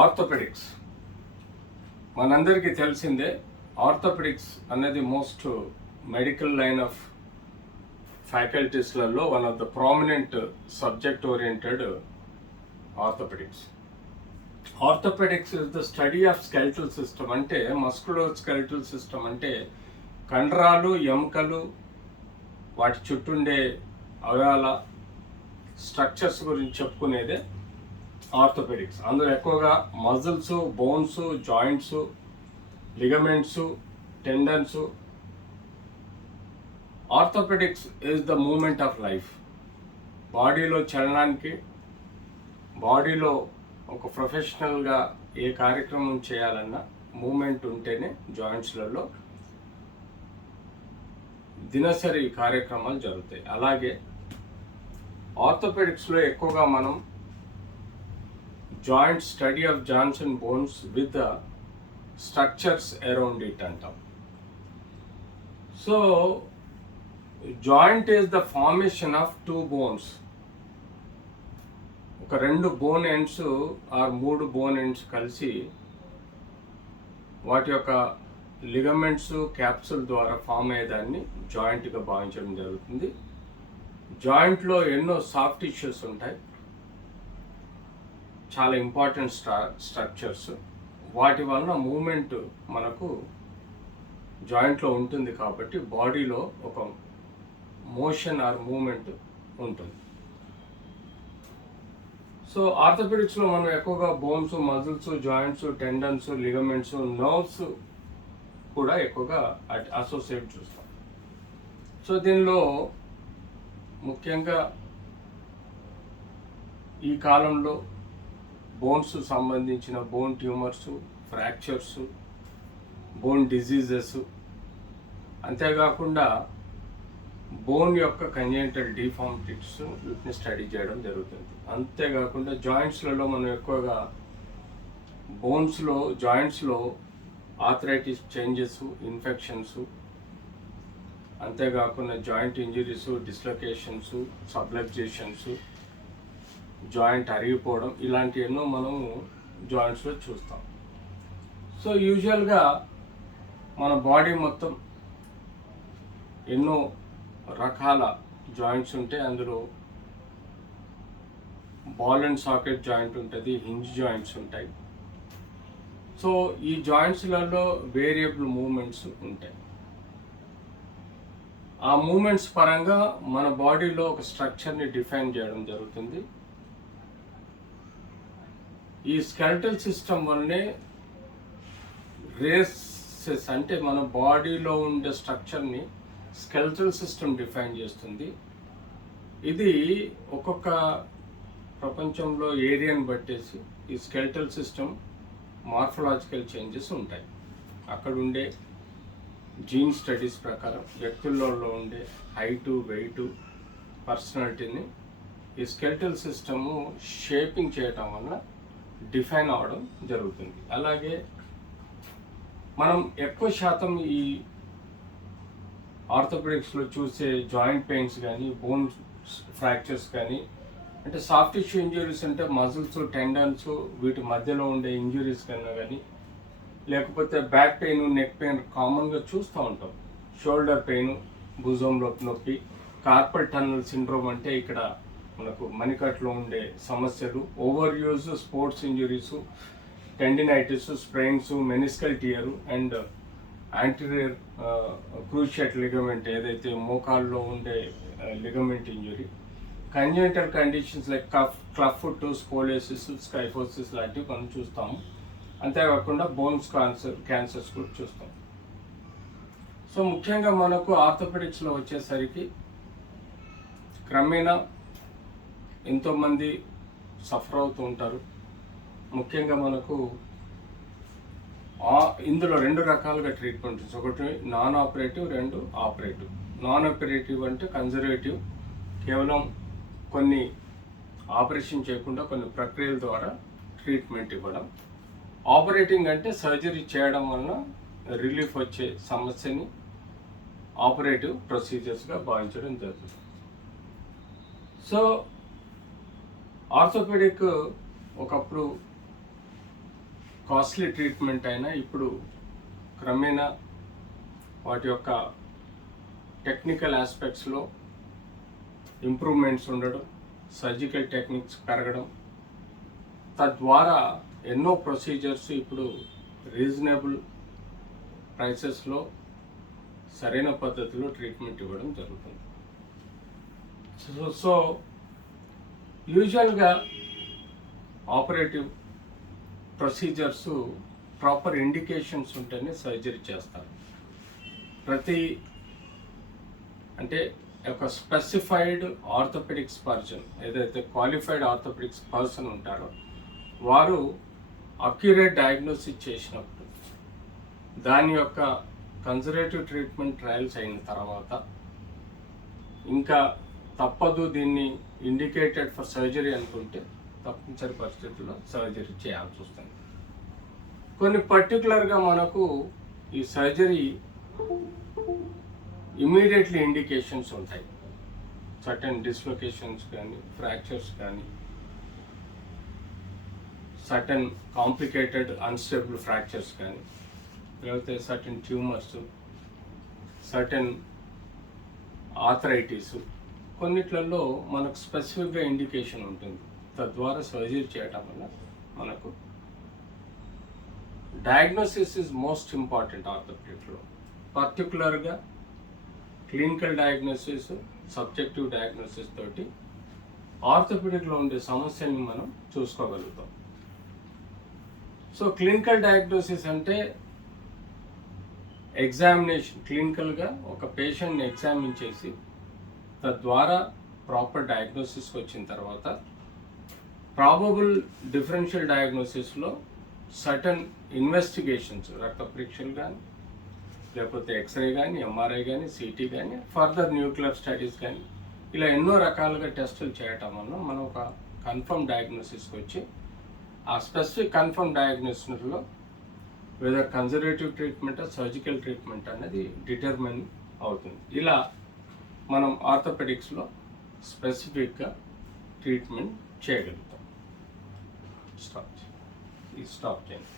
Orthopaedics మనందరికీ తెలిసిందే. Orthopaedics అనేది మోస్ట్ మెడికల్ లైన్ ఆఫ్ ఫ్యాకల్టీస్లలో one of the prominent subject oriented orthopaedics. Orthopaedics is the study of skeletal system. అంటే మస్కులో skeletal system అంటే కండరాలు, ఎముకలు, వాటి చుట్టూండే అవయవాల స్ట్రక్చర్స్ గురించి చెప్పుకునేదే ఆర్థోపెడిక్స్. అందులో ఎక్కువగా muscles, bones, joints, ligaments, tendons. Orthopaedics is the movement of life. బాడీలో చలనానికి, బాడీలో ఒక ప్రొఫెషనల్గా ఏ కార్యక్రమం చేయాలన్నా మూమెంట్ ఉంటేనే జాయింట్స్లలో దినసరి కార్యక్రమాలు జరుగుతాయి. అలాగే ఆర్థోపెడిక్స్లో ఎక్కువగా మనం joint study of joints and bones with the structures around it అంటాం. So joint is the formation of two bones. ఒక రెండు బోన్ ఎండ్స్ ఆర్ మూడు బోన్ ఎండ్స్ కలిసి వాటి యొక్క లిగమెంట్స్, క్యాప్సుల్ ద్వారా ఫామ్ అయ్యేదాన్ని జాయింట్గా భావించడం జరుగుతుంది. జాయింట్లో ఎన్నో సాఫ్ట్ టిష్యూస్ ఉంటాయి, చాలా ఇంపార్టెంట్ స్ట్రక్చర్స్. వాటి వలన మూమెంట్ మనకు జాయింట్లో ఉంటుంది కాబట్టి బాడీలో ఒక మోషన్ ఆర్ మూమెంట్ ఉంటుంది. సో ఆర్థోపెడిక్స్లో మనం ఎక్కువగా bones, muscles, joints, tendons, ligaments, nerves కూడా ఎక్కువగా అసోసియేట్ చూస్తాం. సో దీనిలో ముఖ్యంగా ఈ కాలంలో బోన్స్ సంబంధించిన bone tumours, fractures, bone diseases, అంతేకాకుండా బోన్ యొక్క కంజెనిటల్ డిఫార్మిటీస్ వీటిని స్టడీ చేయడం జరుగుతుంది. అంతేకాకుండా జాయింట్స్లలో మనం ఎక్కువగా జాయింట్స్లో ఆర్థరైటిస్ చేంజెస్, ఇన్ఫెక్షన్స్, అంతేకాకుండా జాయింట్ ఇంజరీస్, డిస్లొకేషన్స్, సబ్లక్జేషన్స్, జాయింట్ అరిగిపోవడం, ఇలాంటి ఎన్నో మనం జాయింట్స్లో చూస్తాం. సో యూజువల్గా మన బాడీ మొత్తం ఎన్నో రకాల జాయింట్స్ ఉంటాయి. అందులో బాల్ అండ్ సాకెట్ జాయింట్ ఉంటుంది, హింజ్ జాయింట్స్ ఉంటాయి. సో ఈ జాయింట్స్లలో వేరియబుల్ మూమెంట్స్ ఉంటాయి. ఆ మూమెంట్స్ పరంగా మన బాడీలో ఒక స్ట్రక్చర్ని డిఫైన్ చేయడం జరుగుతుంది. ఈ స్కెలిటల్ సిస్టమ్ వల్లనే రేసెస్ అంటే మన బాడీలో ఉండే స్ట్రక్చర్ని స్కెలిటల్ సిస్టమ్ డిఫైన్ చేస్తుంది. ఇది ఒక్కొక్క ప్రపంచంలో ఏరియాని బట్టేసి ఈ స్కెలిటల్ సిస్టమ్ మార్ఫలాజికల్ చేంజెస్ ఉంటాయి. అక్కడ ఉండే జీన్ స్టడీస్ ప్రకారం వ్యక్తుల్లో ఉండే హైటు, వెయిటు, పర్సనాలిటీని ఈ స్కెలిటల్ సిస్టము షేపింగ్ చేయటం వల్ల డిఫైన్ అవ్వడం జరుగుతుంది. అలాగే మనం ఎక్కువ శాతం ఈ ఆర్థోపెడిక్స్లో చూసే జాయింట్ పెయిన్స్ కానీ, బోన్ ఫ్రాక్చర్స్ కానీ, అంటే సాఫ్ట్ టిష్యూ ఇంజురీస్ అంటే మజిల్స్, టెండన్స్, వీటి మధ్యలో ఉండే ఇంజురీస్ కన్నా కానీ, లేకపోతే బ్యాక్ పెయిన్, నెక్ పెయిన్ కామన్గా చూస్తూ ఉంటాం. షోల్డర్ పెయిన్, భుజంలో నొప్పి, కార్పల్ టన్నల్ సిండ్రోమ్ అంటే ఇక్కడ మనకు మణికట్లో ఉండే సమస్యలు, over use, sports injuries, tendinitis, sprains, meniscal tear and anterior cruciate ligament ఏదైతే మోకాల్లో ఉండే ligament injury, congenital conditions like club foot, scoliosis, kyphosis లాంటివి మనం చూస్తాము. అంతేకాకుండా బోన్స్ క్యాన్సర్స్ కూడా చూస్తాం. సో ముఖ్యంగా మనకు ఆర్థోపెడిక్స్లో వచ్చేసరికి క్రమేణా ఎంతోమంది సఫర్ అవుతూ ఉంటారు. ముఖ్యంగా మనకు ఇందులో రెండు రకాలుగా ట్రీట్మెంట్ ఉంటుంది. ఒకటి నాన్ ఆపరేటివ్, రెండు ఆపరేటివ్. నాన్ ఆపరేటివ్ అంటే కన్జర్వేటివ్, కేవలం కొన్ని ఆపరేషన్ చేయకుండా కొన్ని ప్రక్రియల ద్వారా ట్రీట్మెంట్ ఇవ్వడం. ఆపరేటింగ్ అంటే సర్జరీ చేయడం వలన రిలీఫ్ వచ్చే సమస్యని ఆపరేటివ్ ప్రొసీజర్స్గా భావించడం జరుగుతుంది. సో ఆర్థోపెడిక్ ఒకప్పుడు కాస్ట్లీ ట్రీట్మెంట్ అయినా ఇప్పుడు క్రమేణా వాటి యొక్క టెక్నికల్ ఆస్పెక్ట్స్లో ఇంప్రూవ్మెంట్స్ ఉండడం, సర్జికల్ టెక్నిక్స్ పెరగడం, తద్వారా ఎన్నో ప్రొసీజర్స్ ఇప్పుడు రీజనబుల్ ప్రైసెస్లో సరైన పద్ధతిలో ట్రీట్మెంట్ ఇవ్వడం జరుగుతుంది. సో యూజువల్గా ఆపరేటివ్ ప్రొసీజర్స్ ప్రాపర్ ఇండికేషన్స్ ఉంటేనే సర్జరీ చేస్తారు. అంటే ఒక స్పెసిఫైడ్ ఆర్థోపెడిక్స్ పర్సన్, ఏదైతే క్వాలిఫైడ్ ఆర్థోపెడిక్స్ పర్సన్ ఉంటారో వారు అక్యురేట్ డయాగ్నోసిస్ చేసినప్పుడు దాని యొక్క కన్జర్వేటివ్ ట్రీట్మెంట్ ట్రయల్స్ అయిన తర్వాత ఇంకా తప్పదు దీన్ని ఇండికేటెడ్ ఫర్ సర్జరీ అనుకుంటే తప్పనిసరి పరిస్థితుల్లో సర్జరీ చేయాల్సి వస్తుంది. కొన్ని పర్టికులర్గా మనకు ఈ సర్జరీ ఇమీడియట్లీ ఇండికేషన్స్ ఉంటాయి. సర్టెన్ డిస్లొకేషన్స్ కానీ, ఫ్రాక్చర్స్ కానీ, సర్టెన్ కాంప్లికేటెడ్ అన్స్టేబుల్ ఫ్రాక్చర్స్ కానీ, లేకపోతే సర్టెన్ ట్యూమర్స్, సర్టెన్ ఆథరైటిస్, కొన్నిట్లలో మనకు స్పెసిఫిక్గా ఇండికేషన్ ఉంటుంది. తద్వారా సర్జరీ చేయటం వల్ల మనకు డయాగ్నోసిస్ ఈజ్ మోస్ట్ ఇంపార్టెంట్ ఆర్థోపెడిక్లో. పర్టికులర్గా క్లినికల్ డయాగ్నోసిస్, సబ్జెక్టివ్ డయాగ్నోసిస్ తోటి ఆర్థోపెడిక్లో ఉండే సమస్యల్ని మనం చూసుకోగలుగుతాం. సో క్లినికల్ డయాగ్నోసిస్ అంటే ఎగ్జామినేషన్, క్లినికల్గా ఒక పేషెంట్ని ఎగ్జామిన్ చేసి తద్వారా ప్రాపర్ డయాగ్నోసిస్కి వచ్చిన తర్వాత ప్రాబబుల్ డిఫరెన్షియల్ డయాగ్నోసిస్లో సర్టన్ ఇన్వెస్టిగేషన్స్, రక్త పరీక్షలు కానీ, లేకపోతే ఎక్స్రే కానీ, ఎంఆర్ఐ కానీ, సిటీ కానీ, ఫర్దర్ న్యూక్లియర్ స్టడీస్ కానీ, ఇలా ఎన్నో రకాలుగా టెస్టులు చేయటం వల్ల మనం ఒక కన్ఫర్మ్ డయాగ్నోసిస్కి వచ్చి ఆ స్పెసిఫిక్ కన్ఫర్మ్ డయాగ్నోసిస్లో whether conservative treatment, surgical treatment అనేది డిటర్మిన్ అవుతుంది. ఇలా మనం ఆర్థోపెడిక్స్లో స్పెసిఫిక్గా ట్రీట్మెంట్ చేయగలుగుతాం. స్టాప్ చేయండి.